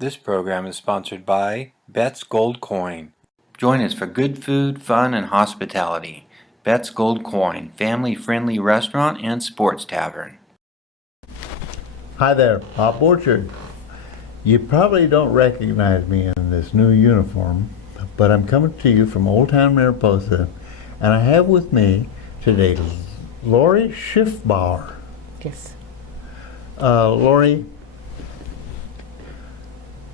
This program is sponsored by Bet's Gold Coin. Join us for good food, fun, and hospitality. Bet's Gold Coin, family-friendly restaurant and sports tavern. Hi there, Pop Orchard. You probably don't recognize me in this new uniform, but I'm coming to you from Old Town Mariposa, and I have with me today Lori Schiffbauer. Yes. Lori,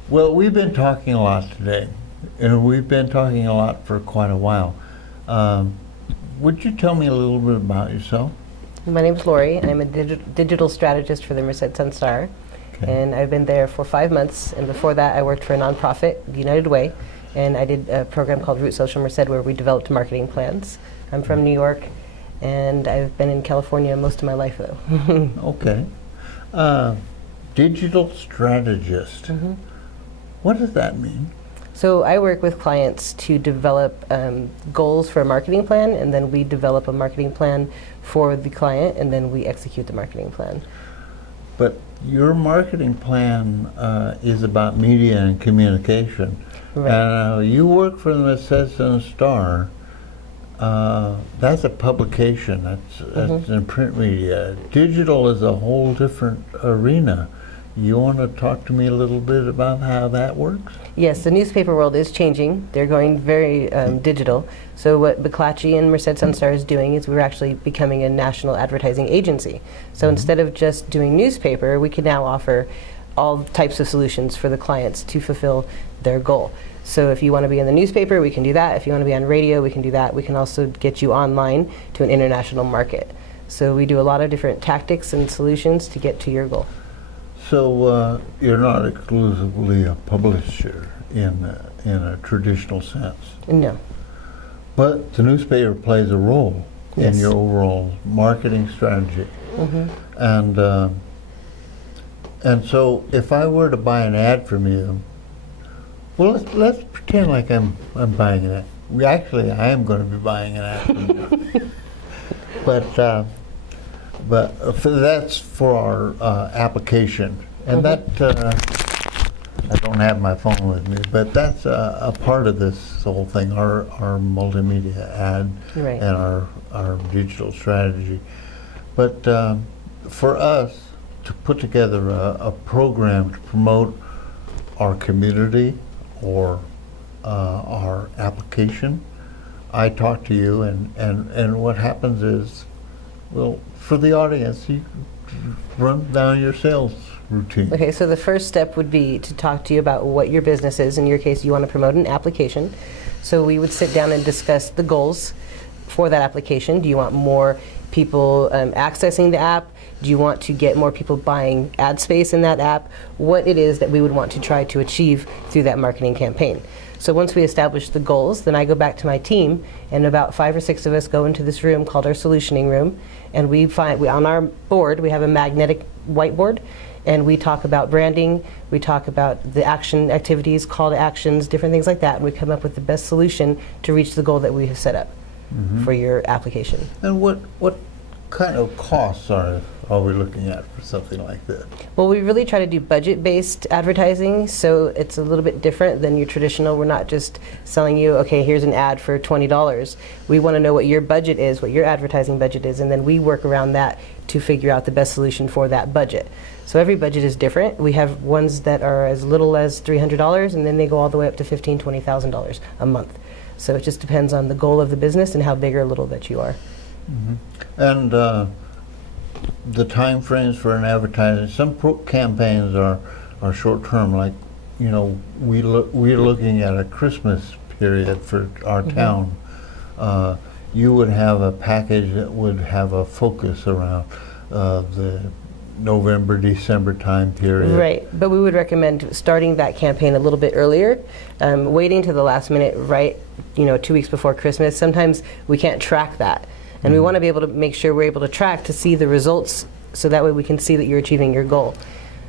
well, we've been talking a lot today, and we've been talking a lot for quite a while. Would you tell me a little bit about yourself? My name is Lori. I'm a digital strategist for the Merced Sun Star, and I've been there for 5 months. And before that, I worked for a nonprofit, United Way, and I did a program called Root Social Merced where we developed marketing plans. I'm from New York, and I've been in California most of my life, though. Okay. Digital strategist. Mm-hmm. What does that mean? So I work with clients to develop goals for a marketing plan, and then we develop a marketing plan for the client, and then we execute the marketing plan. But your marketing plan is about media and communication. Right. You work for the Merced Sun Star. That's a publication. That's in print media. Digital is a whole different arena. You want to talk to me a little bit about how that works? Yes, the newspaper world is changing. They're going very digital. So what McClatchy and Merced Sun Star is doing is we're actually becoming a national advertising agency. So instead of just doing newspaper, we can now offer all types of solutions for the clients to fulfill their goal. So if you want to be in the newspaper, we can do that. If you want to be on radio, we can do that. We can also get you online to an international market. So we do a lot of different tactics and solutions to get to your goal. So you're not exclusively a publisher in a traditional sense. No. But the newspaper plays a role Yes. in your overall marketing strategy. And so if I were to buy an ad from you, well, let's pretend like I'm buying an ad. I am going to be buying an ad from you. But that's for our application, and that I don't have my phone with me, but that's a part of this whole thing, our multimedia ad Right. and our digital strategy. But for us to put together a program to promote our community or our application, I talk to you, and what happens is, well, for the audience, you run down your sales routine. Okay, so the first step would be to talk to you about what your business is. In your case, you want to promote an application. So we would sit down and discuss the goals for that application. Do you want more people accessing the app? Do you want to get more people buying ad space in that app? What it is that we would want to try to achieve through that marketing campaign. So once we establish the goals, then I go back to my team, and about 5 or 6 of us go into this room called our solutioning room, and on our board we have a magnetic whiteboard, and we talk about branding, we talk about the action activities, call to actions, different things like that, and we come up with the best solution to reach the goal that we have set up for your application. And what kind of costs are we looking at for something like this? Well, we really try to do budget-based advertising, so it's a little bit different than your traditional. We're not just selling you, okay, here's an ad for $20. We want to know what your budget is, what your advertising budget is, and then we work around that to figure out the best solution for that budget. So every budget is different. We have ones that are as little as $300, and then they go all the way up to $15,000, $20,000 a month. So it just depends on the goal of the business and how big or little that you are. And the time frames for an advertising, some campaigns are short term, like, we're looking at a Christmas period for our town. You would have a package that would have a focus around the November, December time period. Right, but we would recommend starting that campaign a little bit earlier, waiting to the last minute, right, 2 weeks before Christmas. Sometimes we can't track that. And we want to be able to make sure we're able to track to see the results, so that way we can see that you're achieving your goal.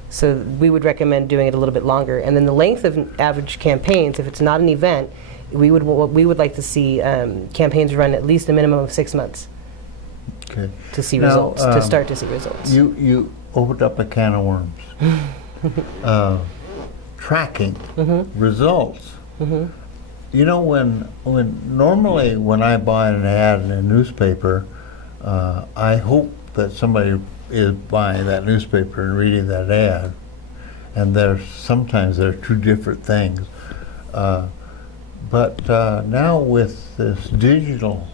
So we would recommend doing it a little bit longer. And then the length of average campaigns, if it's not an event, we would like to see campaigns run at least a minimum of 6 months. Okay. To see Now, results, to start to see results. You opened up a can of worms. tracking results. You know, normally when I buy an ad in a newspaper, I hope that somebody is buying that newspaper and reading that ad, and sometimes they're two different things. But now with this digital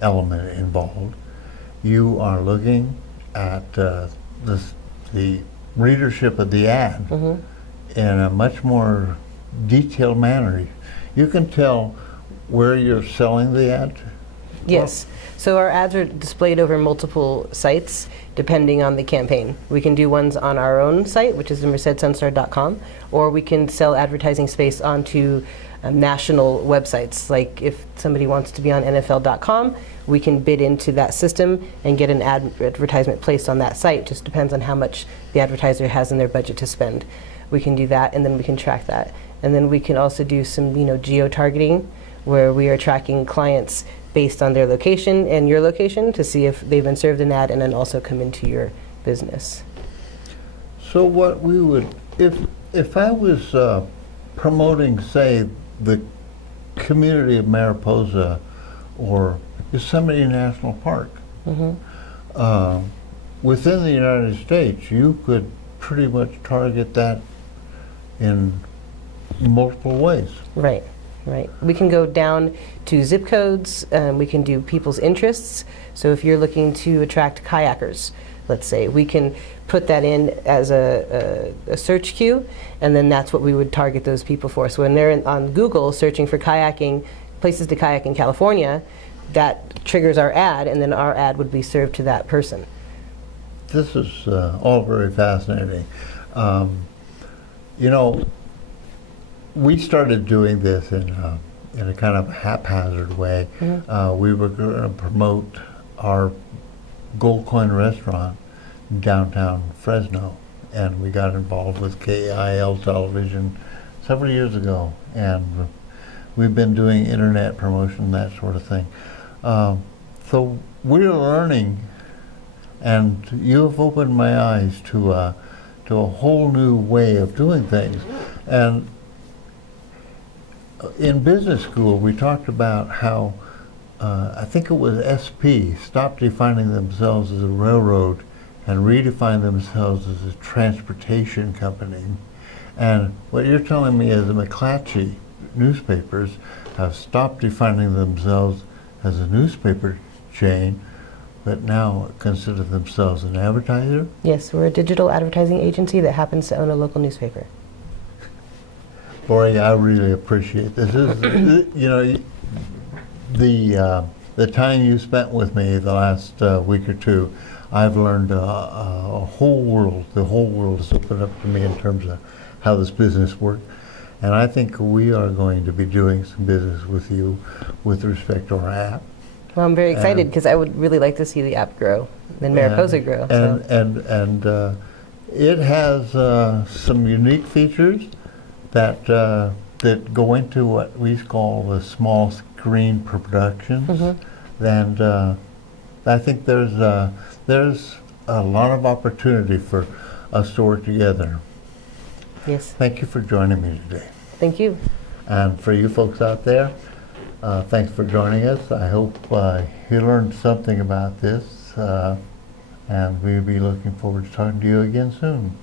element involved, you are looking at the readership of the ad in a much more detailed manner. You can tell where you're selling the ad. Yes. So our ads are displayed over multiple sites depending on the campaign. We can do ones on our own site, which is mercedsunstar.com, or we can sell advertising space onto national websites. Like if somebody wants to be on NFL.com, we can bid into that system and get an advertisement placed on that site. Just depends on how much the advertiser has in their budget to spend. We can do that, and then we can track that. And then we can also do some, geo-targeting, where we are tracking clients based on their location and your location to see if they've been served an ad and then also come into your business. So what we would, if I was promoting, say, the community of Mariposa or Yosemite National Park, within the United States, you could pretty much target that in multiple ways. Right. We can go down to zip codes. We can do people's interests. So if you're looking to attract kayakers, let's say, we can put that in as a search queue, and then that's what we would target those people for. So when they're on Google searching for kayaking, places to kayak in California, that triggers our ad, and then our ad would be served to that person. This is all very fascinating. We started doing this in a kind of haphazard way. We were going to promote our Gold Coin restaurant in downtown Fresno, and we got involved with KIL television several years ago, and we've been doing internet promotion, that sort of thing. So we're learning, and you have opened my eyes to a whole new way of doing things. And in business school, we talked about how I think it was SP stopped defining themselves as a railroad and redefined themselves as a transportation company. And what you're telling me is the McClatchy newspapers have stopped defining themselves as a newspaper chain, but now consider themselves an advertiser? Yes, we're a digital advertising agency that happens to own a local newspaper. Lori, I really appreciate this. The time you spent with me the last week or two, I've learned a whole world. The whole world has opened up to me in terms of how this business works. And I think we are going to be doing some business with you with respect to our app. Well, I'm very excited because I would really like to see the app grow and Mariposa grow. And it has some unique features that go into what we call the small screen productions, and I think there's a lot of opportunity for us to work together. Yes. Thank you for joining me today. Thank you. And for you folks out there, thanks for joining us. I hope you learned something about this, and we'll be looking forward to talking to you again soon.